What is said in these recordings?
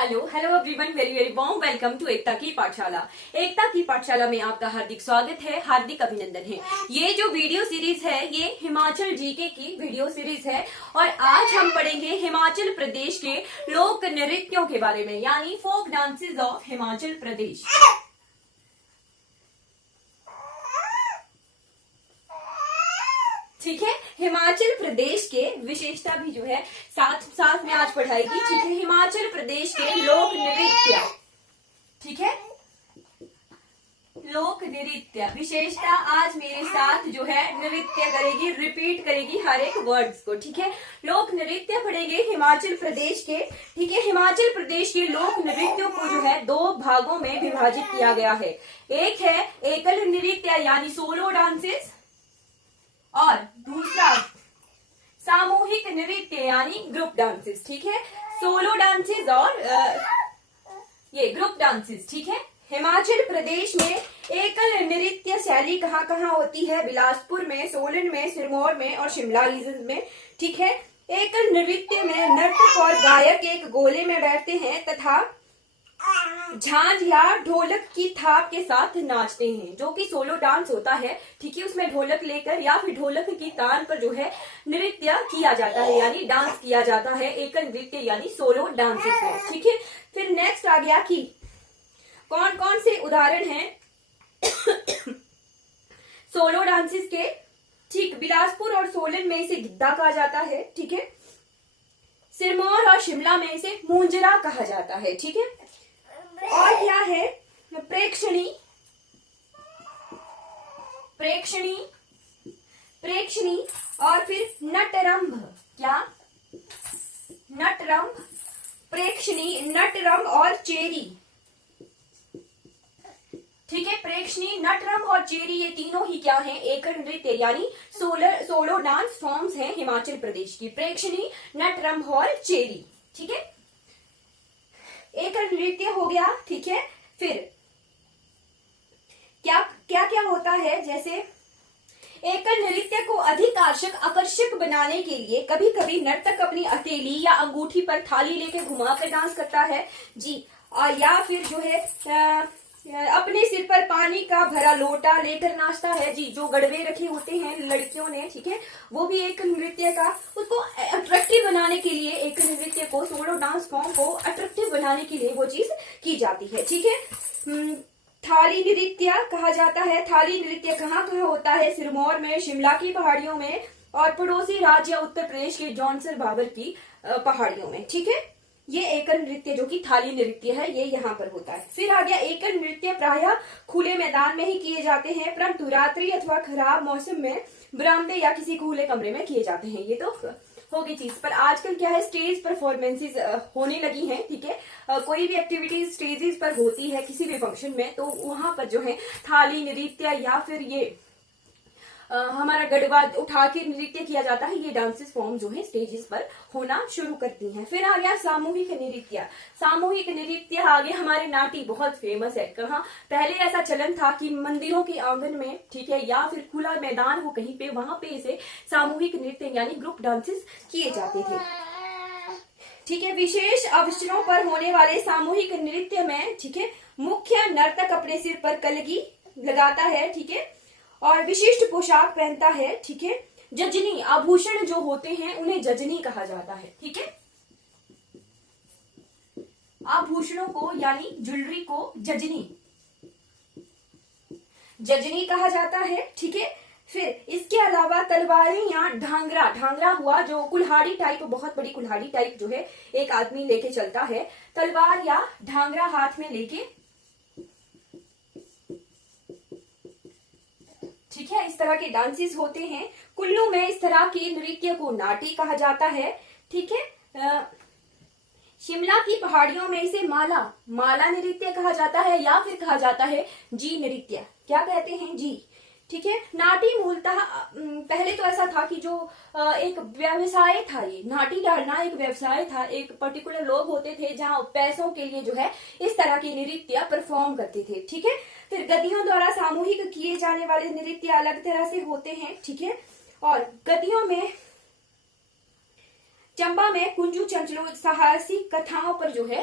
Hello hello everyone, very very warm welcome to Ekta की पाठशाला। एकता की पाठशाला में आपका हार्दिक स्वागत है, हार्दिक अभिनंदन है। ये जो वीडियो सीरीज है ये हिमाचल जीके की वीडियो सीरीज है और आज हम पढ़ेंगे हिमाचल प्रदेश के लोक नृत्यों के बारे में, यानी folk dances of Himachal Pradesh. ठीक है, हिमाचल प्रदेश के विशेषता भी जो है साथ साथ में आज पढ़ाई की। ठीक है, हिमाचल प्रदेश के लोक नृत्य, ठीक है, लोक नृत्य विशेषता आज मेरे साथ जो है नृत्य करेगी, रिपीट करेगी हर एक वर्ड्स को। ठीक है, लोक नृत्य पढ़ेंगे हिमाचल प्रदेश के। ठीक है, हिमाचल प्रदेश के लोक नृत्यों को जो है दो भागों में विभाजित किया गया है। एक है एकल नृत्य यानी सोलो डांसेस और दूसरा सामूहिक नृत्य यानी ग्रुप डांसेस। ठीक है, सोलो डांसेस और ये ग्रुप डांसेस। ठीक है, हिमाचल प्रदेश में एकल नृत्य शैली कहाँ कहाँ होती है? बिलासपुर में, सोलन में, सिरमौर में और शिमला रीजन में। ठीक है, एकल नृत्य में नर्तक और गायक एक गोले में बैठते हैं तथा झांझ या ढोलक की थाप के साथ नाचते हैं, जो कि सोलो डांस होता है। ठीक है, उसमें ढोलक लेकर या फिर ढोलक की तान पर जो है नृत्य किया जाता है, यानी डांस किया जाता है एकल नृत्य यानी सोलो डांसेस में। ठीक है, फिर नेक्स्ट आ गया कि कौन कौन से उदाहरण हैं सोलो डांसेस के। ठीक, बिलासपुर और सोलन में इसे गिद्दा कहा जाता है। ठीक है, सिरमौर और शिमला में इसे मुंजरा कहा जाता है। ठीक है, और क्या है? प्रेक्षणी, प्रेक्षणी, प्रेक्षणी और फिर नटरंभ। क्या? नटरंभ, प्रेक्षणी, नटरंभ और चेरी। ठीक है, प्रेक्षणी, नटरंभ और चेरी ये तीनों ही क्या हैं? एकल नृत्य यानी सोलो डांस फॉर्म्स हैं हिमाचल प्रदेश की। प्रेक्षणी, नटरंभ और चेरी। ठीक है, एकल नृत्य हो गया। ठीक है, फिर क्या क्या क्या होता है? जैसे एकल नृत्य को अधिक आकर्षक बनाने के लिए कभी कभी नर्तक अपनी हथेली या अंगूठी पर थाली लेके घुमाकर डांस करता है जी, या फिर जो है अपने सिर पर पानी का भरा लोटा लेकर नाचता है जी। जो गड़वे रखे होते हैं लड़कियों ने, ठीक है, वो भी एक नृत्य का, उसको अट्रैक्टिव बनाने के लिए, एक नृत्य को, सोलो डांस फॉर्म को अट्रैक्टिव बनाने के लिए वो चीज की जाती है। ठीक है, थाली नृत्य कहा जाता है। थाली नृत्य कहाँ कहाँ होता है? सिरमौर में, शिमला की पहाड़ियों में और पड़ोसी राज्य उत्तर प्रदेश के जौनसर भाबर की पहाड़ियों में। ठीक है, ये एकल नृत्य जो कि थाली नृत्य है ये यहाँ पर होता है। फिर आ गया एकल नृत्य प्रायः खुले मैदान में ही किए जाते हैं, परंतु रात्रि अथवा खराब मौसम में बरामदे या किसी खुले कमरे में किए जाते हैं। ये तो होगी चीज, पर आजकल क्या है, स्टेज परफॉर्मेंसेज होने लगी हैं। ठीक है, कोई भी एक्टिविटीज स्टेजेस पर होती है किसी भी फंक्शन में, तो वहां पर जो है थाली नृत्य या फिर ये हमारा गढ़वा उठा के नृत्य किया जाता है। ये डांसेस फॉर्म जो है स्टेजेस पर होना शुरू करती हैं। फिर आ गया सामूहिक नृत्य। सामूहिक नृत्य आगे हमारे नाटी बहुत फेमस है। कहाँ? पहले ऐसा चलन था कि मंदिरों के आंगन में, ठीक है, या फिर खुला मैदान हो कहीं पे, वहां पे इसे सामूहिक नृत्य यानी ग्रुप डांसेस किए जाते थे। ठीक है, विशेष अवसरों पर होने वाले सामूहिक नृत्य में, ठीक है, मुख्य नर्तक अपने सिर पर कलगी लगाता है। ठीक है, और विशिष्ट पोशाक पहनता है। ठीक है, जजनी, आभूषण जो होते हैं उन्हें जजनी कहा जाता है। ठीक है, आभूषणों को यानी ज्वेलरी को जजनी, जजनी कहा जाता है। ठीक है, फिर इसके अलावा तलवारें या ढांगरा, ढांगरा हुआ जो कुल्हाड़ी टाइप, बहुत बड़ी कुल्हाड़ी टाइप जो है एक आदमी लेके चलता है, तलवार या ढांगरा हाथ में लेके। ठीक है, इस तरह के डांसेस होते हैं। कुल्लू में इस तरह के नृत्य को नाटी कहा जाता है। ठीक है, शिमला की पहाड़ियों में इसे माला, माला नृत्य कहा जाता है या फिर कहा जाता है जी नृत्य। क्या कहते हैं? जी। ठीक है, नाटी मूलतः पहले तो ऐसा था कि जो एक व्यवसाय था, ये नाटी डालना एक व्यवसाय था। एक पर्टिकुलर लोग होते थे जहां पैसों के लिए जो है इस तरह की नृत्य परफॉर्म करते थे। ठीक है, फिर गद्दियों द्वारा सामूहिक किए जाने वाले नृत्य अलग तरह से होते हैं। ठीक है, और गद्दियों में चंबा में कुंजू चंचलो साहसिक कथाओं पर जो है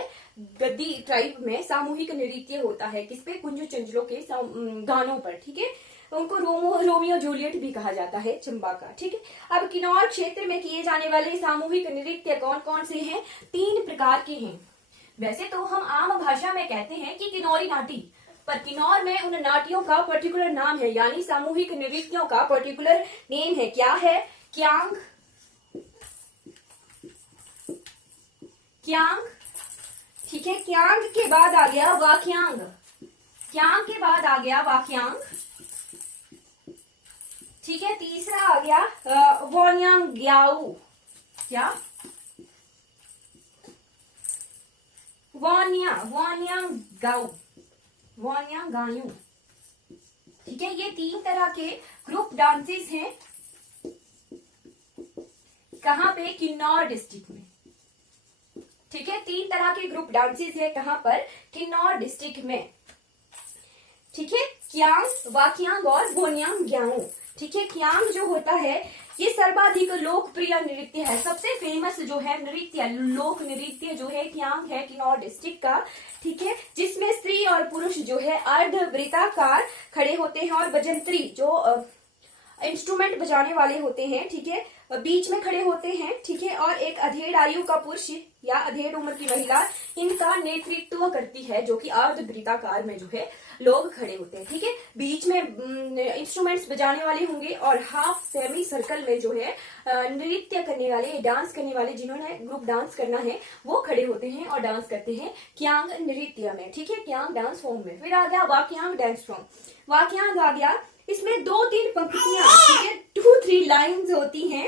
गद्दी ट्राइब में सामूहिक नृत्य होता है। किस पे? कुंजू चंचलो के गानों पर, ठीक है। उनको रोमियो जूलियट भी कहा जाता है चंबा का, ठीक है। अब किन्नौर क्षेत्र में किए जाने वाले सामूहिक नृत्य कौन कौन से हैं? 3 प्रकार के हैं। वैसे तो हम आम भाषा में कहते हैं कि किन्नौरी नाटी, पर किन्नौर में उन नाटियों का पर्टिकुलर नाम है, यानी सामूहिक नृत्यों का पर्टिकुलर नेम है। क्या है? क्यांग, क्यांग, ठीक है। क्यांग के बाद आ गया वाक्यांग, क्यांग के बाद आ गया वाक्यांग, ठीक है। तीसरा आ गया वोन्यांग ग्याऊ, क्या? वान्यांग गाऊ, वान्यांग गायू, ठीक है। ये 3 तरह के ग्रुप डांसेस हैं। कहां पे? किन्नौर डिस्ट्रिक्ट में, ठीक है। 3 तरह के ग्रुप डांसेस है। कहां पर? किन्नौर डिस्ट्रिक्ट में, ठीक है। क्यांग, वाक्यांग और वोन्यांग ग्याऊ, ठीक है। क्यांग जो होता है ये सर्वाधिक लोकप्रिय नृत्य है। सबसे फेमस जो है नृत्य, लोक नृत्य जो है क्यांग है किन्नौर डिस्ट्रिक्ट का, ठीक है। जिसमें स्त्री और पुरुष जो है अर्धवृत्ताकार खड़े होते हैं और बजंत्री जो इंस्ट्रूमेंट बजाने वाले होते हैं, ठीक है, बीच में खड़े होते हैं, ठीक है। और एक अधेड़ आयु का पुरुष या अधेड़ उम्र की महिला इनका नेतृत्व करती है, जो कि अर्धवृत्ताकार में जो है लोग खड़े होते हैं, ठीक है। बीच में इंस्ट्रूमेंट्स बजाने वाले होंगे और हाफ सेमी सर्कल में जो है नृत्य करने वाले, डांस करने वाले, जिन्होंने ग्रुप डांस करना है वो खड़े होते हैं और डांस करते हैं क्यांग नृत्य में, ठीक है, क्यांग डांस फॉर्म में। फिर आ गया वाक्यांग डांस फॉर्म। वाक्यांग आ गया, इसमें 2-3 पंक्तियां, ठीक है, 2-3 लाइन्स होती हैं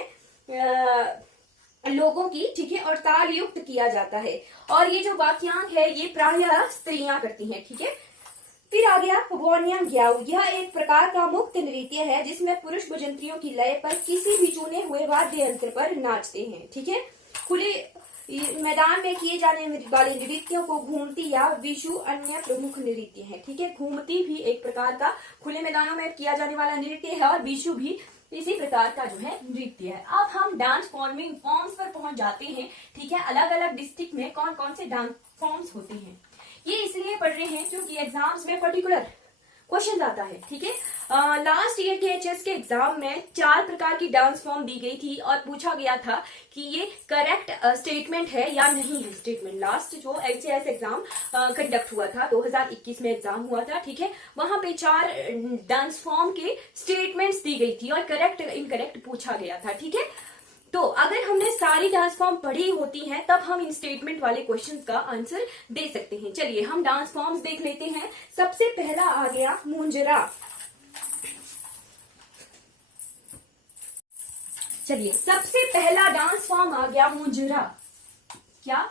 लोगों की, ठीक है, और ताल युक्त किया जाता है। और ये जो वाक्यांग है ये प्रायः स्त्रियां करती हैं, ठीक है। फिर आ गया वोन्यांग ग्याऊ। यह एक प्रकार का मुक्त नृत्य है जिसमें पुरुष बजंत्रियों की लय पर किसी भी चुने हुए वाद्य यंत्र पर नाचते हैं, ठीक है। खुले मैदान में किए जाने वाले नृत्यों को घूमती या विशु अन्य प्रमुख नृत्य है, ठीक है। घूमती भी एक प्रकार का खुले मैदानों में किया जाने वाला नृत्य है और विशु भी इसी प्रकार का जो है नृत्य है। अब हम डांस फॉर्मिंग फॉर्म्स पर पहुंच जाते हैं, ठीक है। अलग अलग डिस्ट्रिक्ट में कौन कौन से डांस फॉर्म्स होते हैं ये इसलिए पढ़ रहे हैं क्योंकि एग्जाम्स में पर्टिकुलर क्वेश्चन आता है, ठीक है। लास्ट ईयर के एचएस के एग्जाम में 4 प्रकार की डांस फॉर्म दी गई थी और पूछा गया था कि ये करेक्ट स्टेटमेंट है या नहीं है स्टेटमेंट। लास्ट जो एचएस एग्जाम कंडक्ट हुआ था 2021 में एग्जाम हुआ था, ठीक है, वहां पे 4 डांस फॉर्म के स्टेटमेंट्स दी गई थी और करेक्ट इनकरेक्ट पूछा गया था, ठीक है। तो अगर हमने सारी डांस फॉर्म पढ़ी होती हैं तब हम इन स्टेटमेंट वाले क्वेश्चंस का आंसर दे सकते हैं। चलिए हम डांस फॉर्म्स देख लेते हैं। सबसे पहला आ गया मुंजरा। चलिए सबसे पहला डांस फॉर्म आ गया मुंजरा। क्या?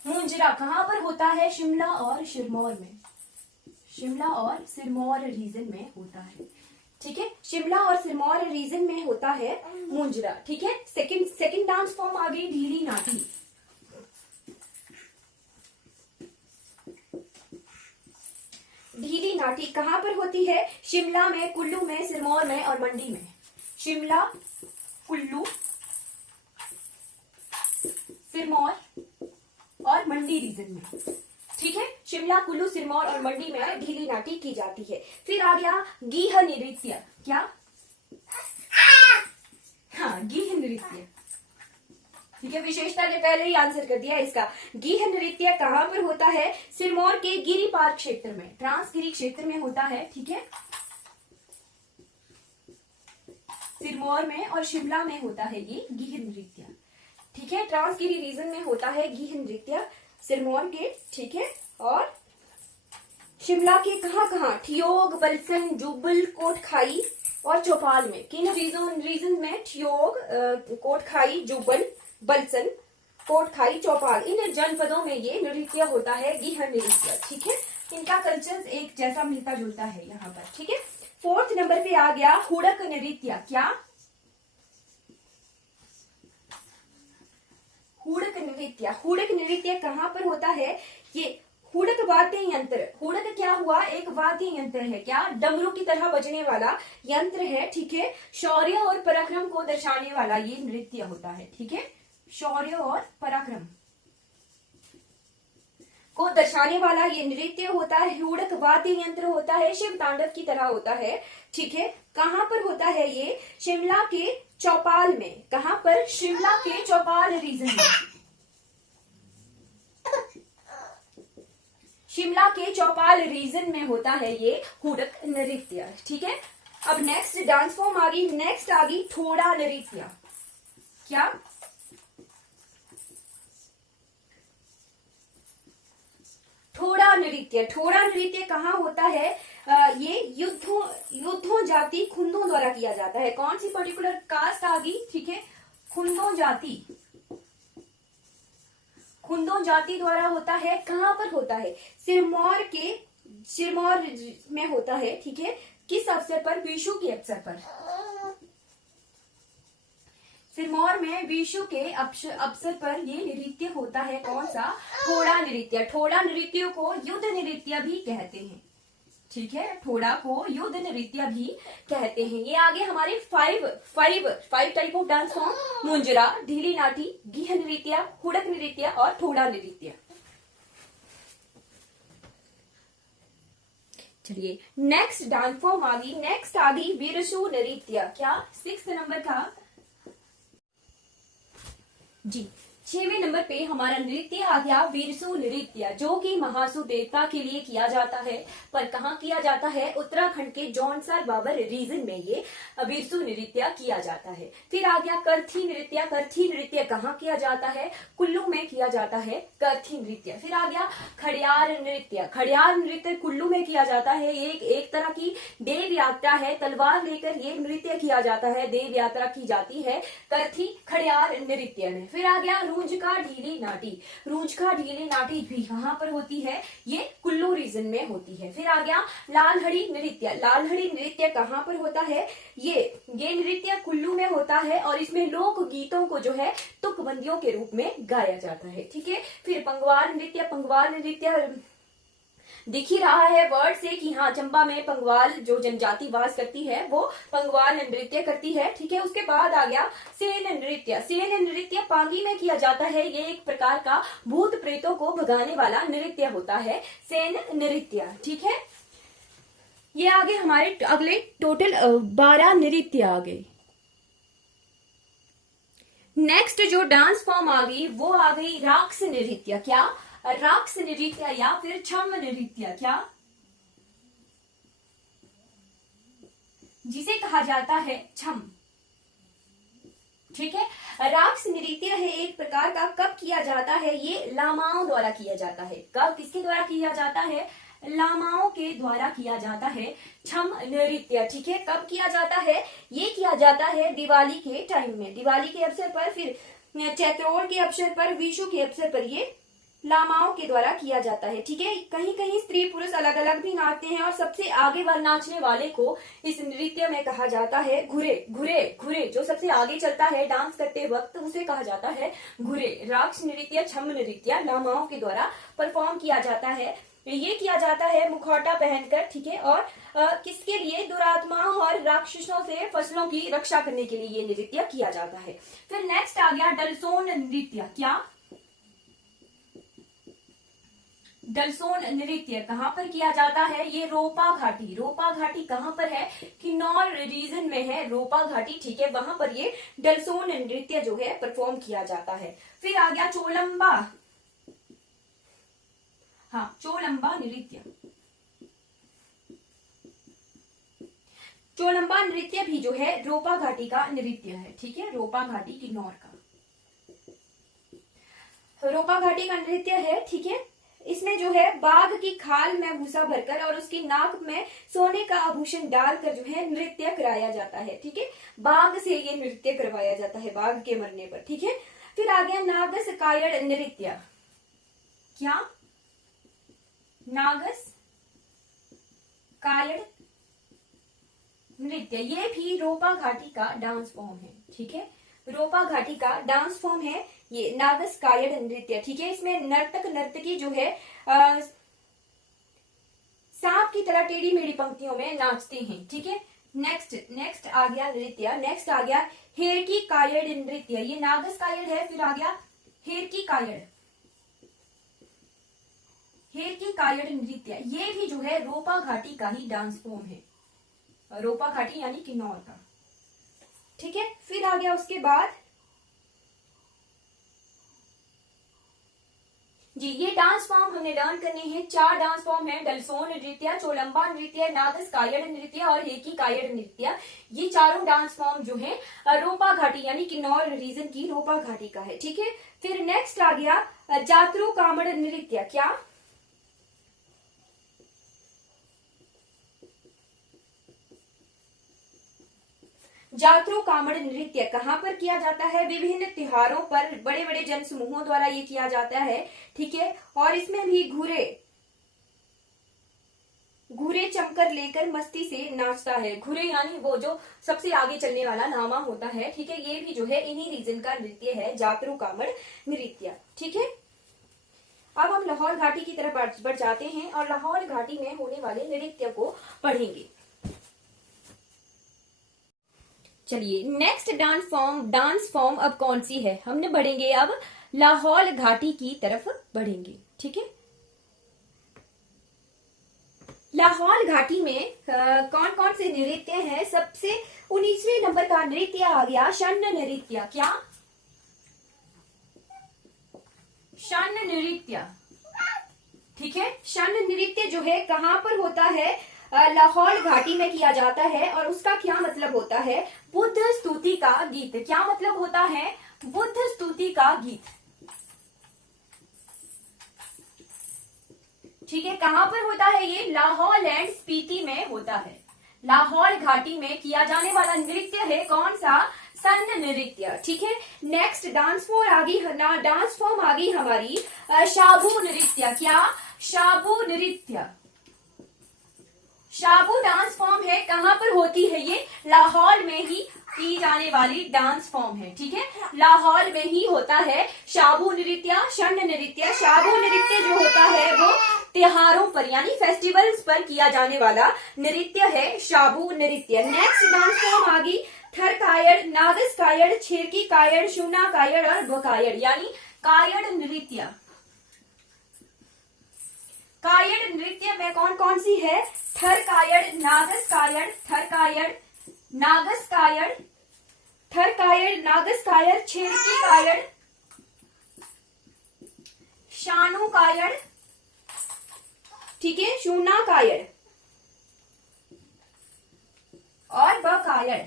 मुंजरा कहां पर होता है? शिमला और सिरमौर में, शिमला और सिरमौर रीजन में होता है, ठीक है। शिमला और सिरमौर रीजन में होता है मुंजरा, ठीक है। सेकंड डांस फॉर्म आ गई ढीली नाटी। ढीली नाटी कहां पर होती है? शिमला में, कुल्लू में, सिरमौर में और मंडी में। शिमला, कुल्लू, सिरमौर और मंडी रीजन में, ठीक है। शिमला, कुल्लू, सिरमौर और मंडी में ढीली नाटी की जाती है। फिर आ गया गीह नृत्य। क्या? हाँ, गीह नृत्य, ठीक है। विशेषता ने पहले ही आंसर कर दिया इसका। गीह नृत्य कहां पर होता है? सिरमौर के गिरी पार्क क्षेत्र में, ट्रांसगिरी क्षेत्र में होता है, ठीक है। सिरमौर में और शिमला में होता है ये गीह नृत्य, ठीक है। ट्रांसगिरी रीजन में होता है गीह नृत्य सिरमौर के, ठीक है। और शिमला के कहां? ठियोग, बलसन, जुब्बल, कोटखाई और चौपाल में। किन रीजन में? ठियोग, कोटखाई, जुब्बल, बलसन, कोटखाई, चौपाल, इन जनपदों में ये नृत्य होता है गीह नृत्य, ठीक है। इनका कल्चर एक जैसा मिलता जुलता है यहाँ पर, ठीक है। 4th नंबर पे आ गया हुड़क नृत्य। क्या? हुड़क नृत्य। हुड़क नृत्य कहां पर होता है? ये हुड़क वाद्य यंत्र, हुड़क क्या हुआ, एक वाद्य यंत्र है, क्या, डमरू की तरह बजने वाला यंत्र है, ठीक है। शौर्य और पराक्रम को दर्शाने वाला ये नृत्य होता है, ठीक है। शौर्य और पराक्रम को दर्शाने वाला ये नृत्य होता है, हुड़क वाद्य यंत्र होता है, शिव तांडव की तरह होता है, ठीक है। कहां पर होता है ये, शिमला के चौपाल में, कहां पर, शिमला के चौपाल रीजन में, शिमला के चौपाल रीजन में होता है ये हुड़क नृत्य, ठीक है। अब नेक्स्ट डांस फॉर्म आ गई, नेक्स्ट आ गई ठोड़ा नृत्य, क्या, ठोड़ा नृत्य। ठोड़ा नृत्य कहाँ होता है, ये युद्धों जाति खुंदों द्वारा किया जाता है। कौन सी पर्टिकुलर कास्ट आ गई, ठीक है, खुंदों जाति, खुंदों जाति द्वारा होता है। कहां पर होता है, सिरमौर में होता है, ठीक है। किस अवसर पर, विशु के अवसर पर, सिरमौर में विशु के अवसर पर ये नृत्य होता है। कौन सा, ठोड़ा नृत्य। ठोड़ा नृत्य को युद्ध नृत्य भी कहते हैं, ठीक है, ठोड़ा को युद्ध नृत्य भी कहते हैं। ये आगे हमारे five type of dance form, Munjra, Dheeli Nati, गिह नृत्य, हुड़क नृत्य और ठोड़ा नृत्य। चलिए नेक्स्ट डांस फॉर्म आ गई, नेक्स्ट आ गई विरसु नृत्य, क्या, 6 नंबर का जी। 6वें नंबर पे हमारा नृत्य आ गया विरसु नृत्य, जो कि महासु देवता के लिए किया जाता है। पर कहाँ किया जाता है, उत्तराखंड के जौनसर बाबर रीजन में ये विरसु नृत्य किया जाता है। फिर आ गया करथी नृत्य। करथी नृत्य कहाँ किया जाता है, कुल्लू में किया जाता है करथी नृत्य। फिर आ गया खड़ियार नृत्य। खड़ियार नृत्य कुल्लू में किया जाता है। एक तरह की देव यात्रा है, तलवार लेकर ये नृत्य किया जाता है, देव यात्रा की जाती है करथी खड़ियार नृत्य में। फिर आ गया रूंझका ढीली नाटी। रूंझका ढीली नाटी भी कहां पर होती है, ये कुल्लू रीजन में होती है। फिर आ गया लालहड़ी नृत्य। लालहड़ी नृत्य कहां पर होता है, ये नृत्य कुल्लू में होता है और इसमें लोक गीतों को जो है तुकबंदियों के रूप में गाया जाता है, ठीक है। फिर पंगवार नृत्य। पंगवार नृत्य दिख ही रहा है वर्ड से कि हाँ, चंबा में पंगवाल जो जनजाति वास करती है वो पंगवाल नृत्य करती है, ठीक है। उसके बाद आ गया सेन नृत्य। सेन नृत्य पांगी में किया जाता है। ये एक प्रकार का भूत प्रेतों को भगाने वाला नृत्य होता है, सेन नृत्य, ठीक है। ये आगे हमारे अगले टोटल 12 नृत्य आ गए। नेक्स्ट जो डांस फॉर्म आ गई वो आ गई राक्स नृत्य। क्या, राक्स नृत्य या फिर छम नृत्य, क्या, जिसे कहा जाता है छम, ठीक है। राक्स नृत्य है एक प्रकार का, कब किया जाता है, ये लामाओं द्वारा किया जाता है। कब, किसके द्वारा किया जाता है, लामाओं के द्वारा किया जाता है छम नृत्य, ठीक है। कब किया जाता है, ये किया जाता है दिवाली के टाइम में, दिवाली के अवसर पर, फिर चैत्रोल के अवसर पर, विशु के अवसर पर ये लामाओं के द्वारा किया जाता है, ठीक है। कहीं कहीं स्त्री पुरुष अलग अलग भी नाचते हैं और सबसे आगे नाचने वाले को इस नृत्य में कहा जाता है घुरे। घुरे घुरे जो सबसे आगे चलता है डांस करते वक्त उसे कहा जाता है घुरे। राक्स नृत्य, छम नृत्य लामाओं के द्वारा परफॉर्म किया जाता है। ये किया जाता है मुखौटा पहनकर, ठीक है। और किसके लिए, दुरात्माओं और राक्षसों से फसलों की रक्षा करने के लिए ये नृत्य किया जाता है। फिर नेक्स्ट आ गया डलसोन नृत्य। क्या, डलसोन नृत्य कहां पर किया जाता है, ये रोपा घाटी। रोपा घाटी कहां पर है, किन्नौर रीजन में है रोपा घाटी, ठीक है। वहां पर ये डलसोन नृत्य जो है परफॉर्म किया जाता है। फिर आ गया चोलंबा, हाँ, चोलंबा नृत्य। चोलंबा नृत्य भी जो है रोपा घाटी का नृत्य है, ठीक है। रोपा घाटी किन्नौर का रोपा घाटी का नृत्य है, ठीक है। इसमें जो है बाघ की खाल में भूसा भरकर और उसकी नाक में सोने का आभूषण डालकर जो है नृत्य कराया जाता है, ठीक है। बाघ से ये नृत्य करवाया जाता है बाघ के मरने पर, ठीक है। फिर आ गया नागस कायड़ नृत्य। क्या, नागस कायड़ नृत्य, ये भी रोपा घाटी का डांस फॉर्म है, ठीक है। रोपा घाटी का डांस फॉर्म है ये नागस कायड़ नृत्य, ठीक है। इसमें नर्तक नर्तकी जो है सांप की तरह टेढ़ी मेढ़ी पंक्तियों में नाचते हैं। ठीक है, नेक्स्ट आ गया नृत्य। नेक्स्ट आ गया हेरकी कायड़ नृत्य। ये नागस कायड़ है। फिर आ गया हेरकी कायड़। हेरकी कायड़ नृत्य ये भी जो है रोपा घाटी का ही डांस फॉर्म है। रोपा घाटी यानी किन्नौर का। ठीक है, फिर आ गया उसके बाद जी, ये डांस फॉर्म हमने लर्न करने हैं। 4 डांस फॉर्म है, डलसोन नृत्य, चोलंबा नृत्य, नागस कायड़ नृत्य और हेकी कायड़ नृत्य। ये चारों डांस फॉर्म जो है रोपा घाटी यानी किन्नौर रीजन की रोपा घाटी का है। ठीक है, फिर नेक्स्ट आ गया जातरू कामड़ नृत्य। क्या? जातरू कामड़ नृत्य कहाँ पर किया जाता है? विभिन्न त्योहारों पर बड़े बड़े जन समूहों द्वारा ये किया जाता है। ठीक है, और इसमें भी घूरे चमकर लेकर मस्ती से नाचता है। घुरे यानी वो जो सबसे आगे चलने वाला नामा होता है। ठीक है, ये भी जो है इन्हीं रीजन का नृत्य है, जातरू कामड़ नृत्य। ठीक है, अब हम लाहौल घाटी की तरफ बढ़ जाते हैं और लाहौल घाटी में होने वाले नृत्य को पढ़ेंगे। चलिए, नेक्स्ट डांस फॉर्म अब कौन सी है? हमने बढ़ेंगे अब लाहौल घाटी की तरफ बढ़ेंगे। ठीक है, लाहौल घाटी में कौन कौन से नृत्य हैं? सबसे 19वें नंबर का नृत्य आ गया शन्न नृत्य। क्या? शन्न नृत्य। ठीक है, शन्न नृत्य जो है कहाँ पर होता है? लाहौल घाटी में किया जाता है और उसका क्या मतलब होता है? बुद्ध स्तुति का गीत। क्या मतलब होता है? बुद्ध स्तुति का गीत। ठीक है, कहां पर होता है ये? लाहौल एंड स्पीति में होता है। लाहौल घाटी में किया जाने वाला नृत्य है कौन सा? सन्न नृत्य। ठीक है, नेक्स्ट डांस फॉर्म आ गई हमारी शाबू नृत्य। क्या? शाबू नृत्य। शाबू डांस फॉर्म है, कहां पर होती है ये? लाहौल में ही की जाने वाली डांस फॉर्म है। ठीक है, लाहौल में ही होता है शाबू नृत्य, शन्न नृत्य। शाबू नृत्य जो होता है वो त्योहारों पर यानी फेस्टिवल्स पर किया जाने वाला नृत्य है शाबू नृत्य। नेक्स्ट डांस फॉर्म आ गई थर कायड़, नागस कायड़, छेरकी कायड़, शूना कायड़ और बकायड़ यानी कायड़ नृत्य। कायड़ नृत्य में कौन कौन सी है? थर कायड़, नागस कायड़, थर कायड़, नागस कायड़, थर कायड़, नागस कायड़, छेरकी कायड़, शानू कायड़, ठीक है, शूना कायड़ और बकायड़।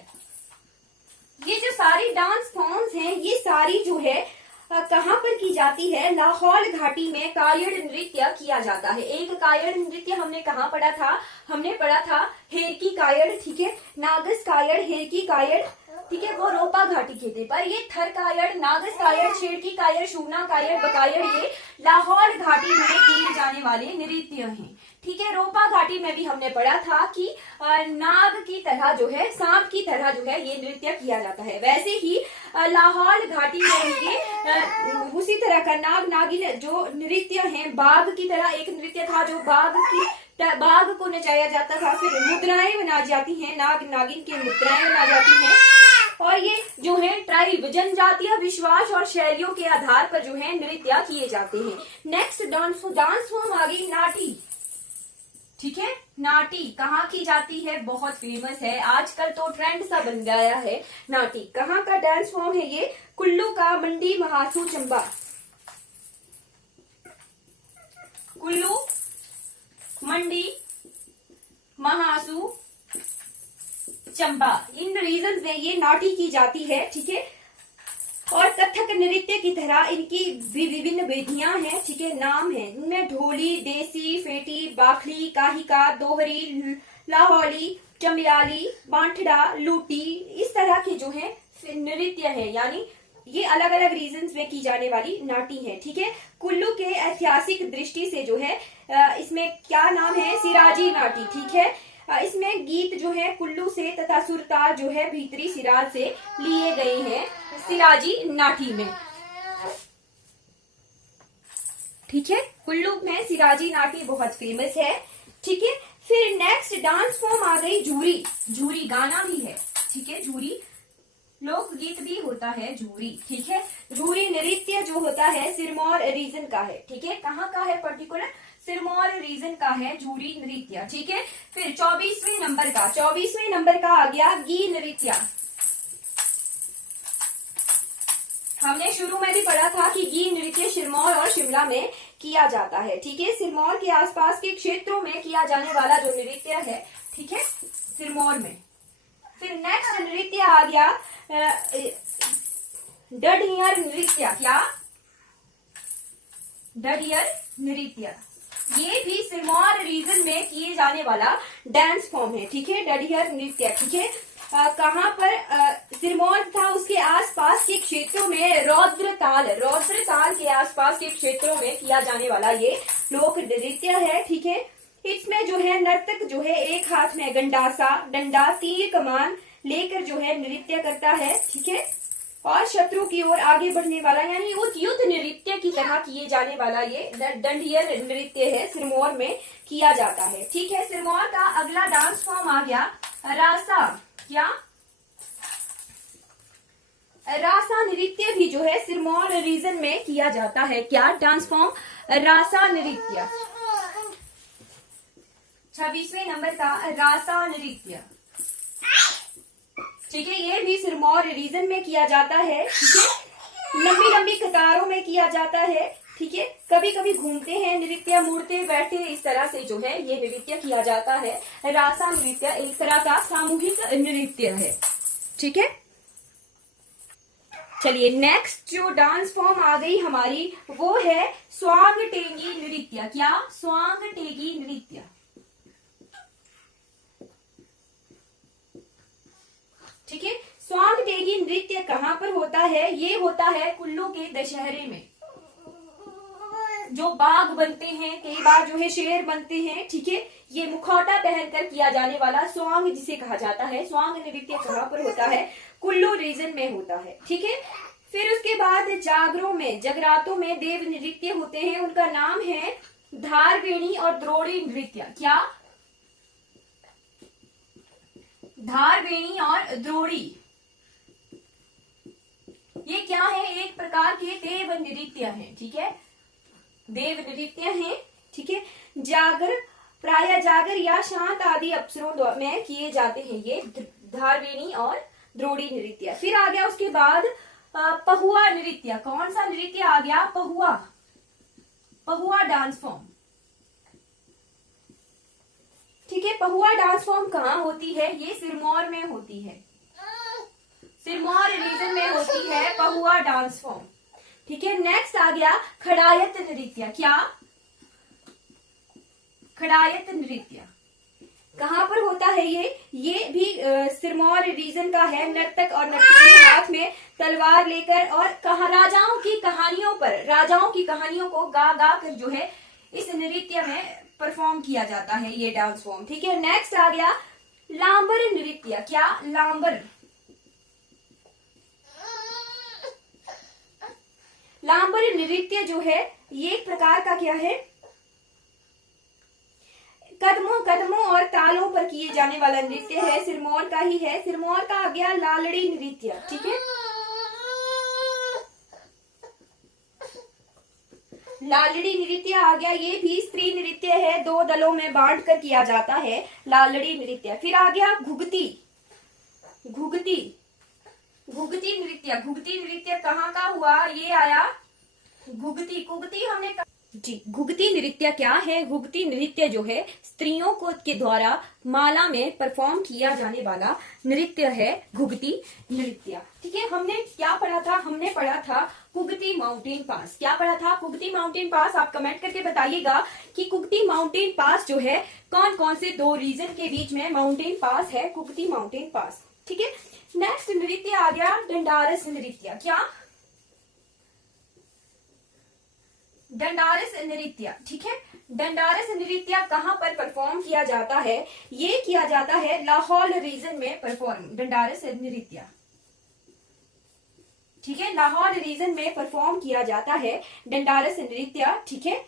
ये जो सारी डांस फॉर्म्स हैं ये सारी जो है कहाँ पर की जाती है? लाहौल घाटी में कायड़ नृत्य किया जाता है। एक कायड़ नृत्य हमने कहाँ पढ़ा था? हमने पढ़ा था हेरकी कायड़। ठीक है, नागस कायड़, हेरकी कायड़, ठीक है, वो रोपा घाटी के थे। पर ये थर कायड़, नागस कायड़, छेड़की कायड़, शूना कायड़, बकायड़ ये लाहौल घाटी में किए जाने वाले नृत्य हैं। ठीक है, रोपा घाटी में भी हमने पढ़ा था कि नाग की तरह जो है, सांप की तरह जो है ये नृत्य किया जाता है। वैसे ही लाहौल घाटी में ये उसी तरह का नाग नागिन जो नृत्य है, बाघ की तरह एक नृत्य था जो बाघ को नचाया जाता था। फिर मुद्राएं बनाई जाती हैं, नाग नागिन की मुद्राएं बनाई जाती हैं। और ये जो है ट्राइब जनजातीय विश्वास और शैलियों के आधार पर जो है नृत्य किए जाते हैं। नेक्स्ट डांस फॉर्म आ गई नाटी। ठीक है, नाटी कहाँ की जाती है? बहुत फेमस है, आजकल तो ट्रेंड सा बन गया है। नाटी कहाँ का डांस फॉर्म है? ये कुल्लू का, मंडी, महासू, चंबा। कुल्लू, मंडी, महासू, चंबा, इन रीजन में ये नाटी की जाती है। ठीक है, और कथक नृत्य की तरह इनकी भी विभिन्न विधियां हैं। ठीक है, नाम है इनमें ढोली, देसी, फेटी, बाखली, काहिका, दोहरी, लाहौली, चमियाली, बांठड़ा, लूटी, इस तरह के जो है नृत्य है, यानी ये अलग अलग रीजन्स में की जाने वाली नाटी है। ठीक है, कुल्लू के ऐतिहासिक दृष्टि से जो है इसमें क्या नाम है? सिराजी नाटी। ठीक है, इसमें गीत जो है कुल्लू से तथा सुरताल जो है भीतरी सिराज से लिए गए हैं सिराजी नाटी में। ठीक है, कुल्लू में सिराजी नाटी बहुत फेमस है। ठीक है, फिर नेक्स्ट डांस फॉर्म आ गई झूरी। झूरी गाना भी है, ठीक है, झूरी लोकगीत भी होता है झूरी, ठीक है। झूरी नृत्य जो होता है सिरमौर रीजन का है, ठीक है। कहाँ का है पर्टिकुलर? सिरमौर रीजन का है झूरी नृत्य, ठीक है। फिर 24वें नंबर का आ गया गी नृत्य। हमने शुरू में भी पढ़ा था कि गी नृत्य सिरमौर और शिमला में किया जाता है, ठीक है। सिरमौर के आसपास के क्षेत्रों में किया जाने वाला जो नृत्य है, ठीक है, सिरमौर में। फिर नेक्स्ट नृत्य आ गया डडियर नृत्य। क्या? डडियर नृत्य। ये भी सिरमौर रीजन में किए जाने वाला डांस फॉर्म है, ठीक है, डडियर नृत्य, ठीक है। कहाँ पर? सिरमौर था उसके आसपास के क्षेत्रों में रौद्रताल के आसपास के क्षेत्रों में किया जाने वाला ये लोक नृत्य है, ठीक है। इसमें जो है नर्तक जो है एक हाथ में गंडासा, डंडा, तीर कमान लेकर जो है नृत्य करता है, ठीक है। और शत्रु की ओर आगे बढ़ने वाला, यानी उस युद्ध नृत्य की तरह किए जाने वाला ये डंडियर नृत्य है, सिरमौर में किया जाता है, ठीक है। सिरमौर का अगला डांस फॉर्म आ गया रासा। क्या? रासा नृत्य भी जो है सिरमौर रीजन में किया जाता है। क्या डांस फॉर्म? रासा नृत्य। 26वें नंबर का रासा नृत्य, ठीक है। ये भी सिरमौर रीजन में किया जाता है, ठीक है। लंबी लंबी कतारों में किया जाता है, ठीक है। कभी कभी घूमते हैं नृत्य, मुड़ते बैठते, इस तरह से जो है ये नृत्य किया जाता है। रासा नृत्य एक तरह का सामूहिक नृत्य है, ठीक है। चलिए नेक्स्ट जो डांस फॉर्म आ गई हमारी वो है स्वांग टेंगी नृत्य। क्या? स्वांग टेंगी नृत्य, ठीक है। स्वांग टेगी नृत्य कहाँ पर होता है? ये होता है कुल्लू के दशहरे में। जो बाघ बनते हैं, कई बार जो है शेर बनते हैं, ठीक है। ये मुखौटा पहनकर किया जाने वाला स्वांग जिसे कहा जाता है, स्वांग नृत्य कहाँ पर होता है? कुल्लू रीजन में होता है, ठीक है। फिर उसके बाद जागरों में, जगरातों में देव नृत्य होते हैं, उनका नाम है धारवेणी और द्रोणी नृत्य। क्या? धारवेणी और द्रोणी। ये क्या है? एक प्रकार के देव नृत्य है, ठीक है, देव नृत्य है, ठीक है। जागर, प्राय जागर या शांत आदि अवसरों में किए जाते हैं ये धारवेणी और द्रोणी नृत्य। फिर आ गया उसके बाद पहुआ नृत्य। कौन सा नृत्य आ गया? पहुआ। पहुआ डांस फॉर्म, ठीक है। पहुआ डांस फॉर्म कहाँ होती है? ये सिरमौर में होती है, सिरमौर रीजन में होती है पहुआ डांस फॉर्म, ठीक है। नेक्स्ट आ गया खड़ायत नृत्य। क्या? खड़ायत नृत्य कहाँ पर होता है? ये भी सिरमौर रीजन का है। नर्तक और नर्तकी हाथ में तलवार लेकर और राजाओं की कहानियों को गा गा कर जो है इस नृत्य में परफॉर्म किया जाता है ये डांस फॉर्म, ठीक है। नेक्स्ट आ गया लांबर नृत्य। क्या? लांबर। लांबर नृत्य जो है ये एक प्रकार का क्या है? कदमों और तालों पर किए जाने वाला नृत्य है, सिरमौर का ही है। सिरमौर का आ गया लालड़ी नृत्य, ठीक है। लालड़ी नृत्य आ गया, ये भी स्त्री नृत्य है, 2 दलों में बांट कर किया जाता है लालड़ी नृत्य। फिर आ गया घुघती नृत्य कहाँ का हुआ? ये आया घुघती हमने जी। घुघती नृत्य क्या है? घुघती नृत्य जो है स्त्रियों को के द्वारा माला में परफॉर्म किया जाने वाला नृत्य है घुघती नृत्य, ठीक है। हमने क्या पढ़ा था? हमने पढ़ा था कुगती माउंटेन पास। क्या पढ़ा था? Kugti mountain pass. आप कमेंट करके बताइएगा कि कुगती माउंटेन पास जो है कौन कौन से 2 रीजन के बीच में माउंटेन पास है? कुगती माउंटेन पास, ठीक है। नेक्स्ट नृत्य आ गया डंडारस नृत्य। क्या? डंडारस नृत्य, ठीक है। डंडारस नृत्य कहाँ पर परफॉर्म किया जाता है? ये किया जाता है लाहौल रीजन में परफॉर्म, डंडारस नृत्य, ठीक है। लाहौल रीजन में परफॉर्म किया जाता है डंडारस नृत्य, ठीक है।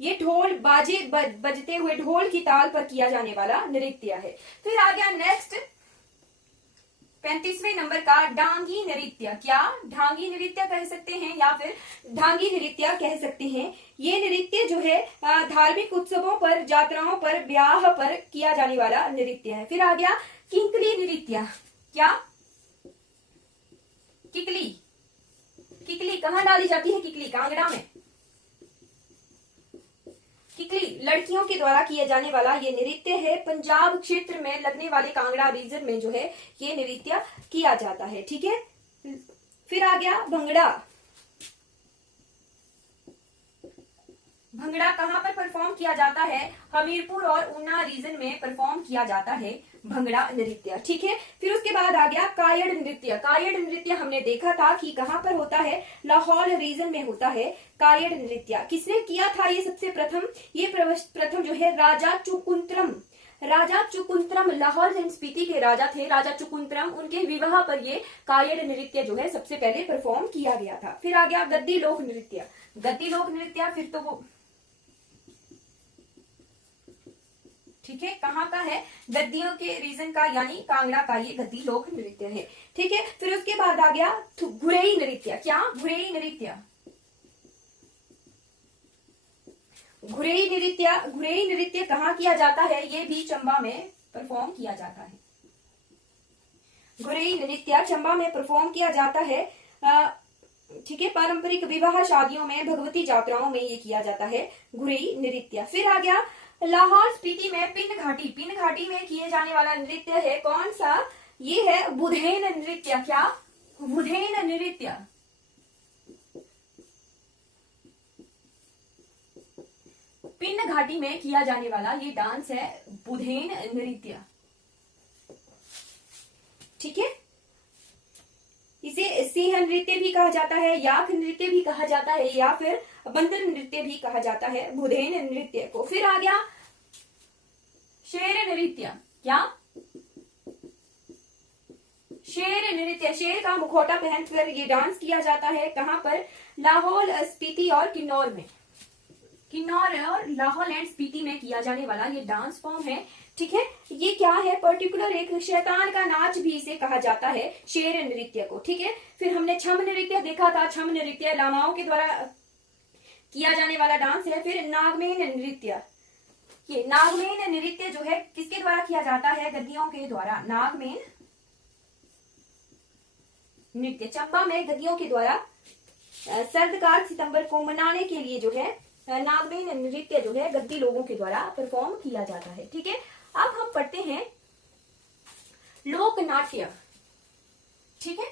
ये ढोल बाजे बजते हुए ढोल की ताल पर किया जाने वाला नृत्य है। फिर आ गया नेक्स्ट 35वें नंबर का डांगी नृत्य। क्या ढांगी नृत्य कह सकते हैं या फिर ढांगी नृत्य कह सकते हैं। ये नृत्य जो है धार्मिक उत्सवों पर, यात्राओं पर, ब्याह पर किया जाने वाला नृत्य है। फिर आ गया किंकली नृत्य। क्या किकली, किकली कहाँ डाली जाती है? किकली कांगड़ा में। किकली लड़कियों के द्वारा किया जाने वाला ये नृत्य है। पंजाब क्षेत्र में लगने वाले कांगड़ा रीजन में जो है ये नृत्य किया जाता है। ठीक है। फिर आ गया भंगड़ा। भंगड़ा कहाँ पर परफॉर्म किया जाता है? हमीरपुर और ऊना रीजन में परफॉर्म किया जाता है भंगड़ा नृत्य। ठीक है। फिर उसके बाद आ गया कायड़ नृत्य। कायड़ नृत्य हमने देखा था कि कहाँ पर होता है? लाहौल रीजन में होता है कायड़ नृत्य। किसने किया था ये सबसे प्रथम? ये प्रथम जो है राजा चुकुंत्रम। राजा चुकुंत्रम लाहौल एंड स्पीति के राजा थे, राजा चुकुंत्रम। उनके विवाह पर ये कायड़ नृत्य जो है सबसे पहले परफॉर्म किया गया था। फिर आ गया गद्दी लोक नृत्य। गद्दी लोक नृत्य फिर तो वो ठीक है कहाँ का है? गद्दियों के रीजन का, यानी कांगड़ा का ये गद्दी लोक नृत्य है। ठीक है। फिर उसके बाद आ गया घुरेई नृत्य। क्या घुरेई नृत्य? घुरेई नृत्य, घुरेई नृत्य कहाँ किया जाता है? ये भी चंबा में परफॉर्म किया जाता है। घुरेई नृत्य चंबा में परफॉर्म किया जाता है। ठीक है। पारंपरिक विवाह शादियों में, भगवती यात्राओं में ये किया जाता है घुरेई नृत्य। फिर आ गया लाहौल स्पीति में पिन घाटी। पिन घाटी में किए जाने वाला नृत्य है कौन सा? ये है बुधेन नृत्य। क्या? बुधेन नृत्य। पिन घाटी में किया जाने वाला ये डांस है बुधेन नृत्य। ठीक है। इसे सिंह नृत्य भी कहा जाता है, याक नृत्य भी कहा जाता है, या फिर बंदर नृत्य भी कहा जाता है बुधेन नृत्य को। फिर आ गया शेर नृत्य। क्या? शेर नृत्य। शेर का मुखौटा पहनकर ये डांस किया जाता है। कहां पर? लाहौल, स्पीति और किन्नौर में। किन्नौर और लाहौल एंड स्पीति में किया जाने वाला ये डांस फॉर्म है। ठीक है। ये क्या है? पर्टिकुलर एक शैतान का नाच भी इसे कहा जाता है शेर नृत्य को। ठीक है। फिर हमने छम नृत्य देखा था। छम नृत्य लामाओं के द्वारा किया जाने वाला डांस है। फिर नागमेन नृत्य। ये नागमेन नृत्य जो है किसके द्वारा किया जाता है? गद्दियों के द्वारा। नागमेन नृत्य चंबा में गद्दियों के द्वारा सर्दकार सितंबर को मनाने के लिए जो है नागमेन नृत्य जो है गद्दी लोगों के द्वारा परफॉर्म किया जाता है। ठीक है। अब हम पढ़ते हैं लोक नाट्य। ठीक है।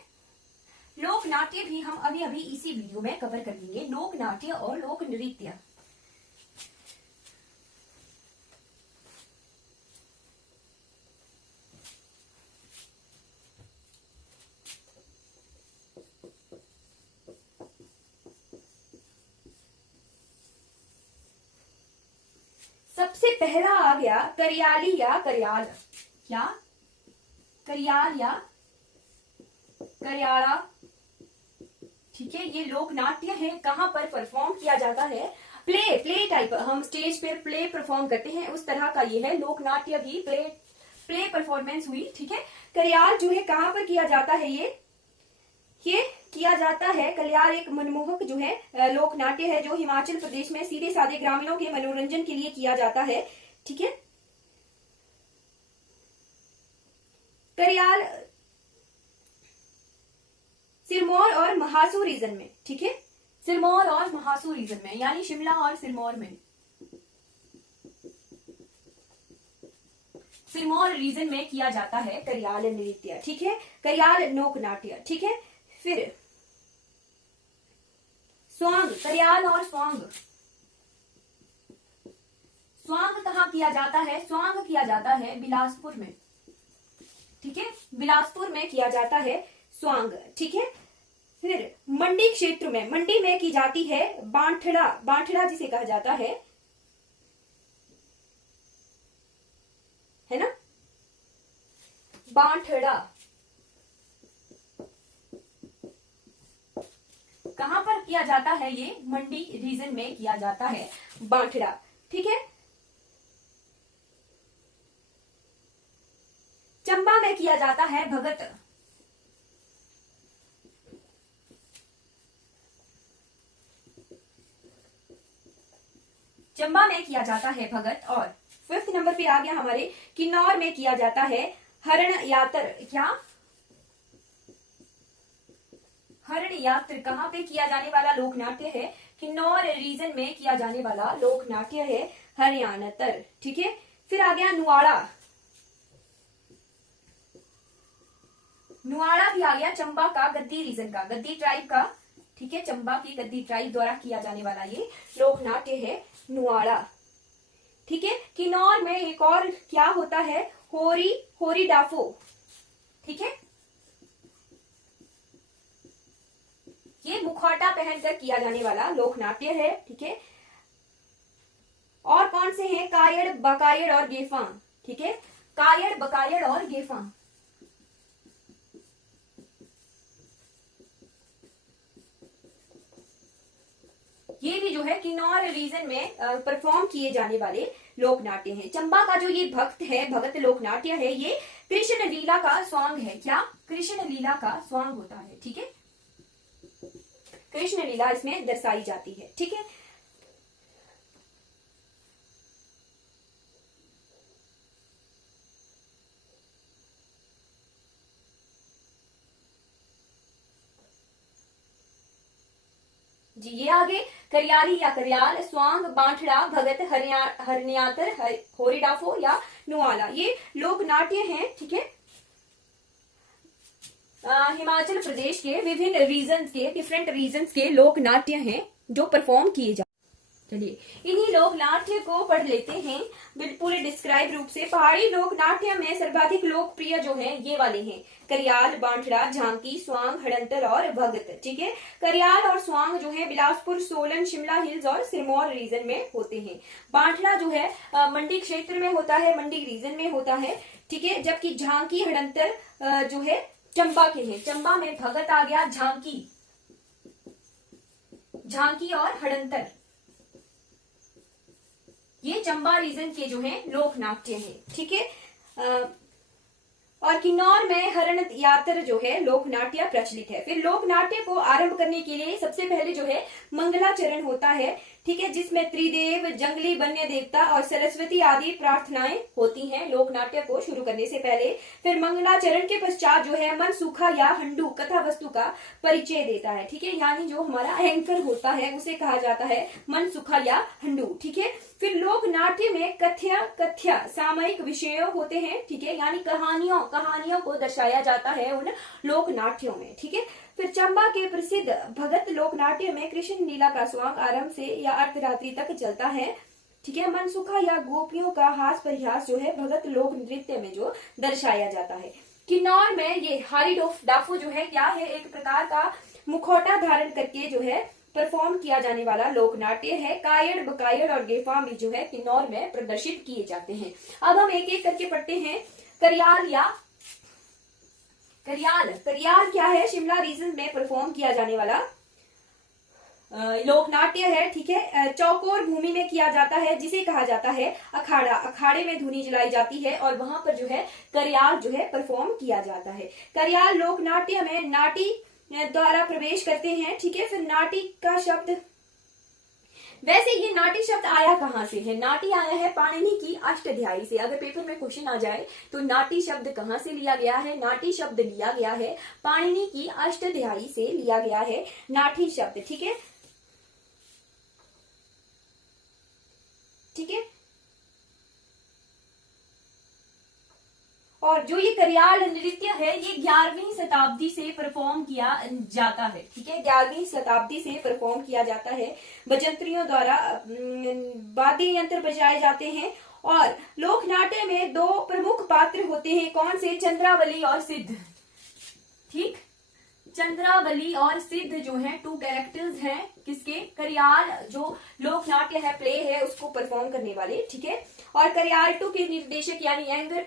लोक नाट्य भी हम अभी अभी इसी वीडियो में कवर कर लेंगे। लोक नाट्य और लोक नृत्य। सबसे पहला आ गया करियाली या करियाल। क्या? करियाल या करियाला। ठीक है। ये लोक नाट्य है। कहां पर परफॉर्म किया जाता है? Play type. हम स्टेज पर प्ले परफॉर्म करते हैं उस तरह का ये है। लोक नाट्य भी प्ले परफॉर्मेंस हुई। ठीक है। करियाल जो है कहां पर किया जाता है? ये किया जाता है कलियार एक मनमोहक जो है लोक नाट्य है जो हिमाचल प्रदेश में सीधे साधे ग्रामीणों के मनोरंजन के लिए किया जाता है। ठीक है। करियाल सिरमौर और महासू रीजन में। ठीक है। सिरमौर और महासू रीजन में, यानी शिमला और सिरमौर में, सिरमौर रीजन में किया जाता है करियाल नृत्य। ठीक है। करियाल लोक नाट्य। ठीक है। फिर स्वांग। करियाल और स्वांग। स्वांग कहाँ किया जाता है? स्वांग किया जाता है बिलासपुर में। ठीक है। बिलासपुर में किया जाता है स्वांग। ठीक है। फिर मंडी क्षेत्र में, मंडी में की जाती है बांठड़ा। बांठड़ा जिसे कहा जाता है ना, बांठड़ा। कहां पर किया जाता है? ये मंडी रीजन में किया जाता है, बांटड़ा। ठीक है, चंबा में किया जाता है भगत। चंबा में किया जाता है भगत। और 5th नंबर पे आ गया हमारे, किन्नौर में किया जाता है हरण यात्र। क्या? हरण यात्र कहां पे किया जाने वाला लोक नाट्य है? किन्नौर रीजन में किया जाने वाला लोक नाट्य है हरियाणतर। ठीक है, फिर आ गया नुआड़ा। नुआड़ा भी आ गया चंबा का, गद्दी रीजन का, गद्दी ट्राइब का। ठीक है, चंबा की गद्दी ट्राइब द्वारा किया जाने वाला ये लोक नाट्य है नुआड़ा। ठीक है, किन्नौर में एक और क्या होता है? होरी डाफो। ठीक है, ये मुखौटा पहनकर किया जाने वाला लोक नाट्य है। ठीक है, और कौन से हैं? कायड़, बकायड़ और गेफा। ठीक है, कायड़, बकायड़ और गेफा। ये भी जो है किन्नौर रीजन में परफॉर्म किए जाने वाले लोक नाट्य हैं। चंबा का जो ये भगत लोक नाट्य है, ये कृष्ण लीला का सॉन्ग है। क्या? कृष्ण लीला का सॉन्ग होता है। ठीक है, कृष्ण लीला इसमें दर्शाई जाती है। ठीक है, जी ये आगे करियाली या करियाल, स्वांग, बांठड़ा, भगत, हरियातर, होरीडाफो या नुआला, ये लोक नाट्य हैं। ठीक है, हिमाचल प्रदेश के विभिन्न रीजन्स के, डिफरेंट रीजन्स के लोक नाट्य हैं जो परफॉर्म किए जाते। चलिए इन्हीं लोक नाट्य को पढ़ लेते हैं बिल्कुल डिस्क्राइब रूप से। पहाड़ी लोक नाट्य में सर्वाधिक लोकप्रिय जो हैं ये वाले हैं, करियाल, बांठड़ा, झांकी, स्वांग, हड़ंतर और भगत। ठीक है, करियाल और स्वांग जो है बिलासपुर, सोलन, शिमला हिल्स और सिरमौर रीजन में होते हैं। बांठड़ा जो है मंडी क्षेत्र में होता है, मंडी रीजन में होता है। ठीक है, जबकि झांकी, हड़ंतर जो है चंबा के हैं। चंबा में भगत आ गया, झांकी और हड़ंतर, ये चंबा रीजन के जो हैं लोक नाट्य हैं। ठीक है, और किन्नौर में हरण यात्र जो है लोक नाट्य प्रचलित है। फिर लोक नाट्य को आरंभ करने के लिए सबसे पहले जो है मंगलाचरण होता है। ठीक है, जिसमें त्रिदेव, जंगली वन्य देवता और सरस्वती आदि प्रार्थनाएं होती हैं लोक नाट्य को शुरू करने से पहले। फिर मंगलाचरण के पश्चात जो है मनसूखा या हंडू कथा वस्तु का परिचय देता है। ठीक है, यानी जो हमारा एंकर होता है उसे कहा जाता है मनसूखा या हंडू। ठीक है, फिर लोक नाट्य में कथ्य सामयिक विषय होते हैं। ठीक है, यानी कहानियों को दर्शाया जाता है उन लोक नाट्यों में। ठीक है, फिर चंबा के प्रसिद्ध भगत लोक नाट्य में कृष्ण लीला का स्वांग आरंभ से या अर्धरात्रि तक चलता है। ठीक है, मनसुखा या गोपियों का हास परिहास जो है भगत लोक नृत्य में जो दर्शाया जाता है। किन्नौर में ये डाफो जो है क्या है? एक प्रकार का मुखौटा धारण करके जो है परफॉर्म किया जाने वाला लोक नाट्य है। कायड़, बकायड़ और गेफा भी जो है किन्नौर में प्रदर्शित किए जाते हैं। अब हम एक एक करके पढ़ते हैं। करियाल क्या है? शिमला रीजन में परफॉर्म किया जाने वाला लोक नाट्य है। ठीक है, चौकोर भूमि में किया जाता है जिसे कहा जाता है अखाड़ा। अखाड़े में धुनी जलाई जाती है और वहां पर जो है करियाल जो है परफॉर्म किया जाता है। करियाल लोक नाट्य में नाटी द्वारा प्रवेश करते हैं। ठीक है, फिर नाटी का शब्द, वैसे ये नाटी शब्द आया कहां से है? नाटी आया है पाणिनि की अष्टाध्यायी से। अगर पेपर में क्वेश्चन आ जाए तो नाटी शब्द कहां से लिया गया है? नाटी शब्द लिया गया है पाणिनि की अष्टाध्यायी से लिया गया है नाटी शब्द। ठीक है, ठीक है, और जो ये करियाल नृत्य है ये 11वीं शताब्दी से परफॉर्म किया जाता है। ठीक है, 11वीं शताब्दी से परफॉर्म किया जाता है। बजंत्रियों द्वारा वाद्य यंत्र बजाए जाते हैं और लोक नाट्य में 2 प्रमुख पात्र होते हैं। कौन से? चंद्रावली और सिद्ध। ठीक, चंद्रावली और सिद्ध जो हैं 2 कैरेक्टर्स हैं किसके? करियाल जो लोक नाट्य है, प्ले है, उसको परफॉर्म करने वाले। ठीक है, और करियालटू के निर्देशक यानी एंकर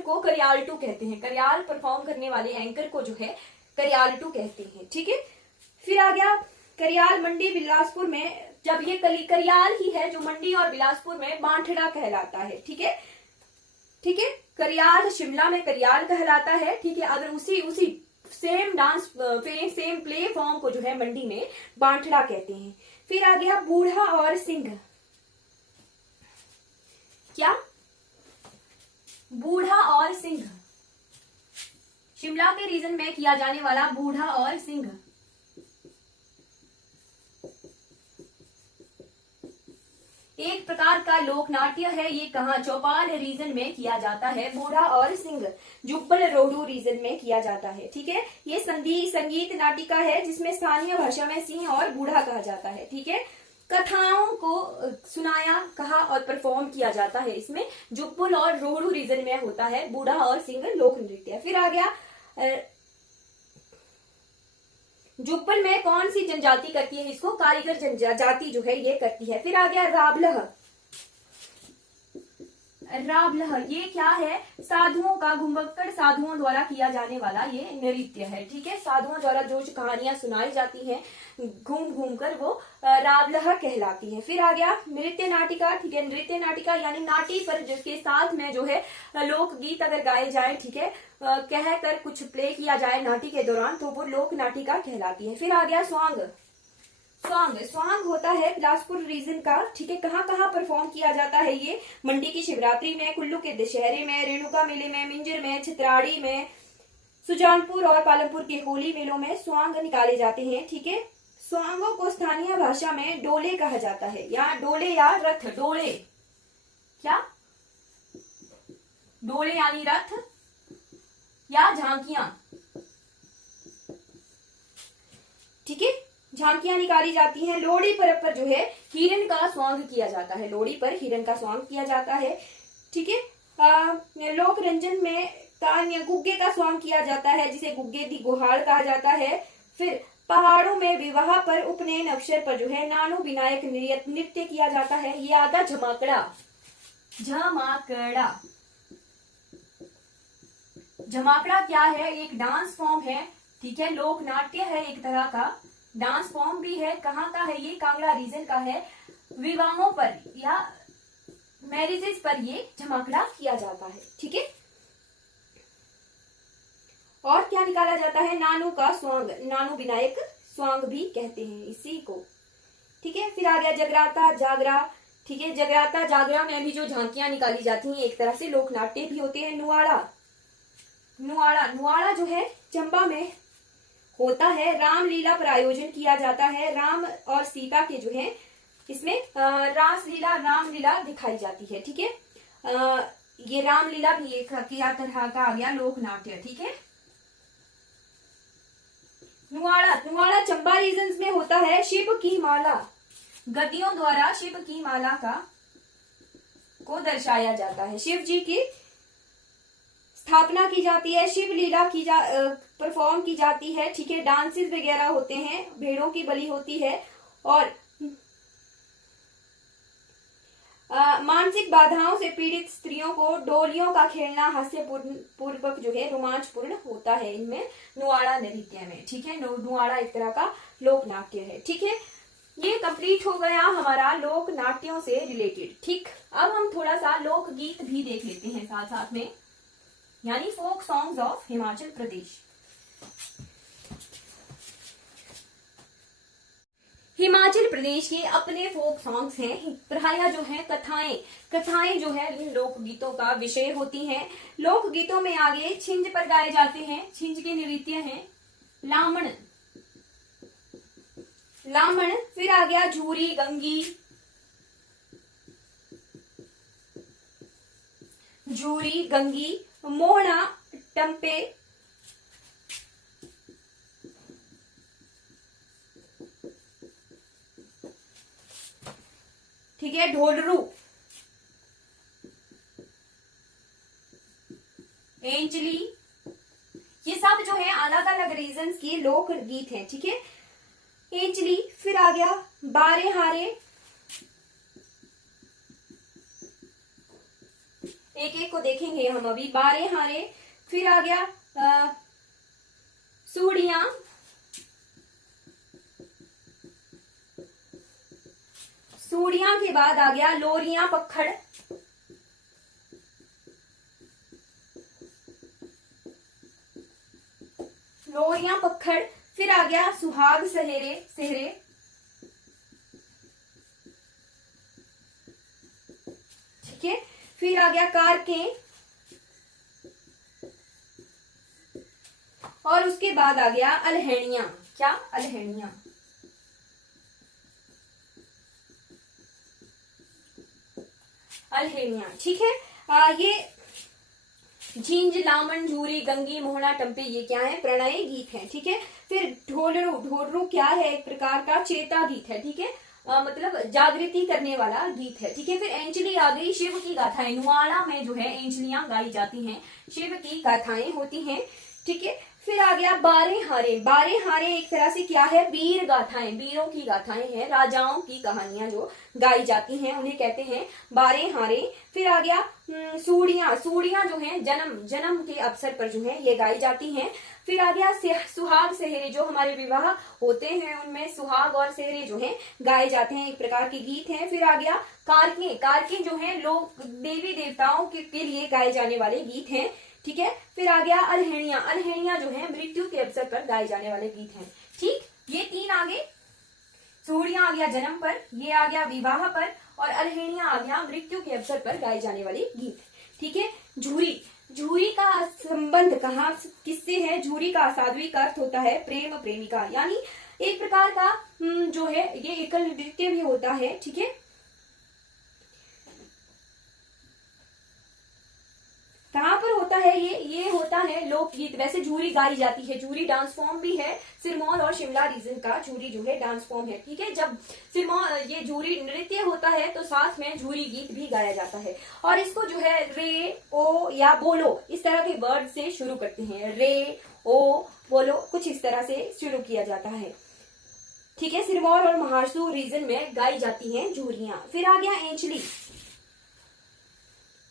को करियालटू कहते हैं। करियाल परफॉर्म करने वाले एंकर को जो है करियालटू कहते हैं। ठीक है, फिर आ गया करियाल मंडी बिलासपुर में, जब ये करियाल ही है जो मंडी और बिलासपुर में बांठड़ा कहलाता है। ठीक है, ठीक है, करियाल शिमला में करियाल कहलाता है। ठीक है, अगर उसी same dance same play form को जो है मंडी में बांठड़ा कहते हैं। फिर आ गया बूढ़ा और सिंह। क्या? बूढ़ा और सिंह, शिमला के रीजन में किया जाने वाला बूढ़ा और सिंह। एक प्रकार का लोक नाट्य है ये। कहा? चौपाल रीजन में किया जाता है बूढ़ा और सिंह, जुब्बल रोडू रीजन में किया जाता है। ठीक है, ये संगीत नाटिका है जिसमें स्थानीय भाषा में सिंह और बूढ़ा कहा जाता है। ठीक है, कथाओं को सुनाया, कहा और परफॉर्म किया जाता है। इसमें जुब्बल और रोडू रीजन में होता है बूढ़ा और सिंह लोक नृत्य। फिर आ गया जुब्बल में कौन सी जनजाति करती है इसको? कारीगर जनजाति जो है ये करती है। फिर आ गया राबलह। राबलह ये क्या है? साधुओं का, घुमक्कड़ साधुओं द्वारा किया जाने वाला ये नृत्य है। ठीक है, साधुओं द्वारा जो कहानियां सुनाई जाती हैं घूम घूम कर, वो राबलह कहलाती है। फिर आ गया नृत्य नाटिका। ठीक है, नृत्य नाटिका यानी नाटी पर जिसके साथ में जो है लोकगीत अगर गाए जाए, ठीक है, कह कर कुछ प्ले किया जाए नाटी के दौरान, तो वो लोक नाटिका कहलाती है। फिर आ गया स्वांग। स्वांग होता है बिलासपुर रीजन का। ठीक है, कहाँ कहाँ परफॉर्म किया जाता है ये? मंडी की शिवरात्रि में, कुल्लू के दशहरे में, रेणुका मेले में, मिंजर में, छित्राड़ी में, सुजानपुर और पालमपुर के होली मेलों में स्वांग निकाले जाते हैं। ठीक है, स्वांगों को स्थानीय भाषा में डोले कहा जाता है, या डोले या रथ। डोले क्या? डोले यानी रथ या झांकियां। ठीक है, झांकियां निकाली जाती हैं। लोहड़ी पर्व पर जो है हिरन का स्वांग किया जाता है। लोहड़ी पर हिरन का स्वांग किया जाता है। ठीक है, लोक रंजन में गुग्गे का स्वांग किया जाता है, जिसे गुग्गे दी गुहाड़ कहा जाता है। फिर पहाड़ों में विवाह पर, उपनयन अवसर पर जो है नानू विनायक नृत्य किया जाता है। ये आता झमाकड़ा। झमाकड़ा क्या है? एक डांस फॉर्म है। ठीक है, लोक नाट्य है, एक तरह का डांस फॉर्म भी है। कहाँ का है ये? कांगड़ा रीजन का है। विवाहों पर या मैरिजेस पर ये झमाकड़ा किया जाता है। ठीक है, और क्या निकाला जाता है? नानू का स्वांग, नानू विनायक स्वांग भी कहते हैं इसी को। ठीक है, फिर आ गया जगराता जागरा। ठीक है, जगराता जागरा में भी जो झांकियां निकाली जाती हैं, एक तरह से लोक नाट्य भी होते हैं। नुआड़ा जो है चंबा में होता है। रामलीला पर आयोजन किया जाता है। राम और सीता के जो है इसमें रामलीला दिखाई जाती है। ठीक है, ये रामलीला भी एक तरह का आ गया लोक नाट्य। ठीक है, नुआड़ा चंबा रीजन में होता है। शिव की माला, गद्दियों द्वारा शिव की माला को दर्शाया जाता है। शिव जी की स्थापना की जाती है। शिव लीला परफॉर्म की जाती है। ठीक है, डांसेस वगैरह होते हैं, भेड़ों की बलि होती है, और मानसिक बाधाओं से पीड़ित स्त्रियों को डोलियों का खेलना हास्य पूर्वक जो है रोमांचपूर्ण होता है इनमें, नुआड़ा नृत्य में। ठीक है, नुआड़ा एक तरह का लोक नाट्य है। ठीक है, ये कंप्लीट हो गया हमारा लोक नाट्यों से रिलेटेड। ठीक, अब हम थोड़ा सा लोक गीत भी देख लेते हैं साथ साथ में, यानी folk songs of Himachal Pradesh. Himachal Pradesh के अपने फोक सॉन्ग्स हैं। प्रायः जो है कथाएं जो है इन लोकगीतों का विषय होती हैं। लोकगीतों में आगे छिंज पर गाए जाते हैं। छिंज के नृत्य हैं लामण। फिर आ गया झूरी गंगी, मोहना, टम्पे, ठीक है, ढोलरू, एंजली, ये सब जो है अलग अलग रीजन्स के लोक गीत हैं। ठीक है, एंजली। फिर आ गया बारे हारे, एक एक को देखेंगे हम अभी। बारे हारे। फिर आ गया सूड़ियां, सूड़ियां के बाद आ गया लोरियां पखड़, लोरियां पखड़। फिर आ गया सुहाग सहेरे, सेहरे, ठीक है। फिर आ गया कारकें, और उसके बाद आ गया अलहणियां। क्या? अलहणियां। अलहणियां, ठीक है। ये झींझ, लामन, झूरी, गंगी, मोहना, टंपे, ये क्या है? प्रणय गीत है, ठीक है। फिर ढोलरू, ढोलरू क्या है? एक प्रकार का चेता गीत है, ठीक है। मतलब जागृति करने वाला गीत है, ठीक है। फिर एंचली आ गई, शिव की गाथाएं। नुआला में जो है एंचलियां गाई जाती हैं, शिव की गाथाएं होती हैं, ठीक है। फिर आ गया बारे हारे। बारे हारे एक तरह से क्या है? वीर गाथाएं, वीरों की गाथाएं हैं, राजाओं की कहानियां जो गाई जाती हैं उन्हें कहते हैं बारे हारे। फिर आ गया सूड़ियां। सूड़ियां जो है जन्म के अवसर पर जो है ये गाई जाती हैं। फिर आ गया सुहाग सेहरे, जो हमारे विवाह होते हैं उनमें सुहाग और सेहरे जो है गाए जाते हैं, एक प्रकार के गीत हैं। फिर आ गया कारकें। कारकें जो है लोग देवी देवताओं के लिए गाए जाने वाले गीत हैं, ठीक है। फिर आ गया अलहणियां। अलहणियां जो है मृत्यु के अवसर पर गाए जाने वाले गीत हैं, ठीक। ये तीन आ गए। सूड़ियां आ गया जन्म पर, ये आ गया विवाह पर, और अलहणियां आ गया मृत्यु के अवसर पर गाए जाने वाले गीत, ठीक है। झूरी। झूरी का संबंध कहाँ किससे है? झूरी का साध्वी का अर्थ होता है प्रेम, प्रेमिका, यानी एक प्रकार का जो है ये एकल नृत्य भी होता है, ठीक है। कहाँ पर होता है ये होता है लोकगीत। वैसे झूरी गाई जाती है, झूरी डांस फॉर्म भी है। सिरमौर और शिमला रीजन का झूरी जो है डांस फॉर्म है, ठीक है। जब सिरमौर ये झूरी नृत्य होता है तो साथ में झूरी गीत भी गाया जाता है, और इसको जो है रे, ओ या बोलो इस तरह के वर्ड से शुरू करते हैं। रे, ओ, बोलो, कुछ इस तरह से शुरू किया जाता है, ठीक है। सिरमौर और महासू रीजन में गाई जाती हैं झूरियां। फिर आ गया एंचली,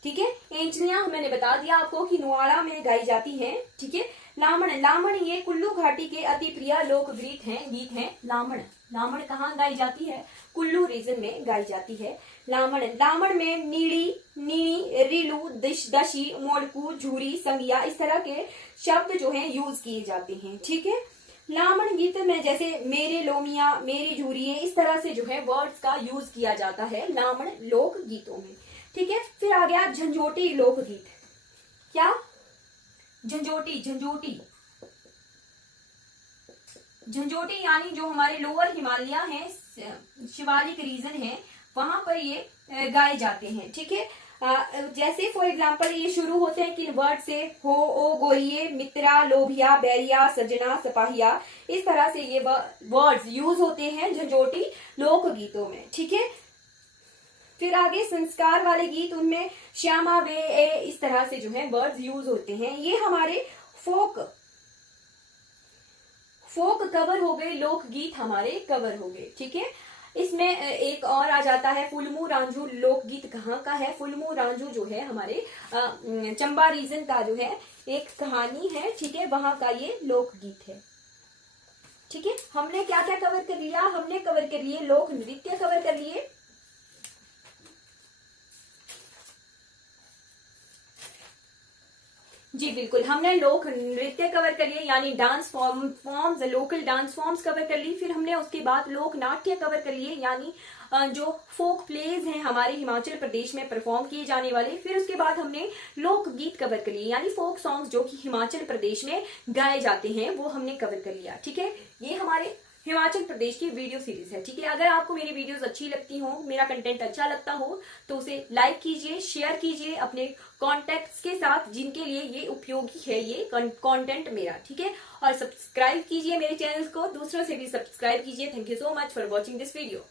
ठीक है। एंचलियां मैंने बता दिया आपको कि नुआड़ा में गाई जाती है, ठीक है। लामण। लामण ये कुल्लू घाटी के अति प्रिय लोक गीत हैं लामण। लामण कहाँ गाई जाती है? कुल्लू रीजन में गाई जाती है लामण। लामण में नीड़ी, नीणी, रिलू, दशी, मोड़कू, झूरी, संगिया इस तरह के शब्द जो है यूज किए जाते हैं, ठीक है। लामण गीत में जैसे मेरे लोमिया, मेरी झूरिये इस तरह से जो है वर्ड्स का यूज किया जाता है लामण लोक गीतों में, ठीक है। फिर आ गया झंझोटी लोकगीत। क्या? झंझोटी। झंझोटी झंझोटी यानी जो हमारे लोअर हिमालय है, शिवालिक रीजन है, वहां पर ये गाए जाते हैं, ठीक है। जैसे फॉर एग्जांपल ये शुरू होते हैं किन वर्ड से? हो, ओ, गोरिये, मित्रा, लोभिया, बैरिया, सजना, सपाहिया, इस तरह से ये वर्ड्स यूज होते हैं झंझोटी लोकगीतों में, ठीक है। फिर आगे संस्कार वाले गीत, उनमें श्यामा वे ए इस तरह से जो है वर्ड्स यूज होते हैं। ये हमारे फोक कवर हो गए, लोकगीत हमारे कवर हो गए, ठीक है। इसमें एक और आ जाता है फुलमू रांझू लोकगीत। कहाँ का है? फुलमू रांझू जो है हमारे चंबा रीजन का जो है एक कहानी है, ठीक है, वहां का ये लोकगीत है, ठीक है। हमने क्या क्या कवर कर लिया? हमने कवर कर लिए लोक नृत्य कवर कर लिए, जी बिल्कुल, हमने लोक नृत्य कवर कर लिए, यानी dance forms, local dance forms cover कर ली। फिर हमने उसके बाद लोक नाट्य कवर कर लिए, यानी जो फोक प्लेज हैं हमारे हिमाचल प्रदेश में परफॉर्म किए जाने वाले। फिर उसके बाद हमने लोक गीत कवर कर लिए, यानी फोक सॉन्ग्स जो कि हिमाचल प्रदेश में गाए जाते हैं वो हमने कवर कर लिया, ठीक है। ये हमारे हिमाचल प्रदेश की वीडियो सीरीज है, ठीक है। अगर आपको मेरी वीडियोस अच्छी लगती हो, मेरा कंटेंट अच्छा लगता हो, तो उसे लाइक कीजिए, शेयर कीजिए अपने कॉन्टेक्ट्स के साथ जिनके लिए ये उपयोगी है ये कंटेंट मेरा, ठीक है। और सब्सक्राइब कीजिए मेरे चैनल को, दूसरों से भी सब्सक्राइब कीजिए। Thank you so much for watching this video.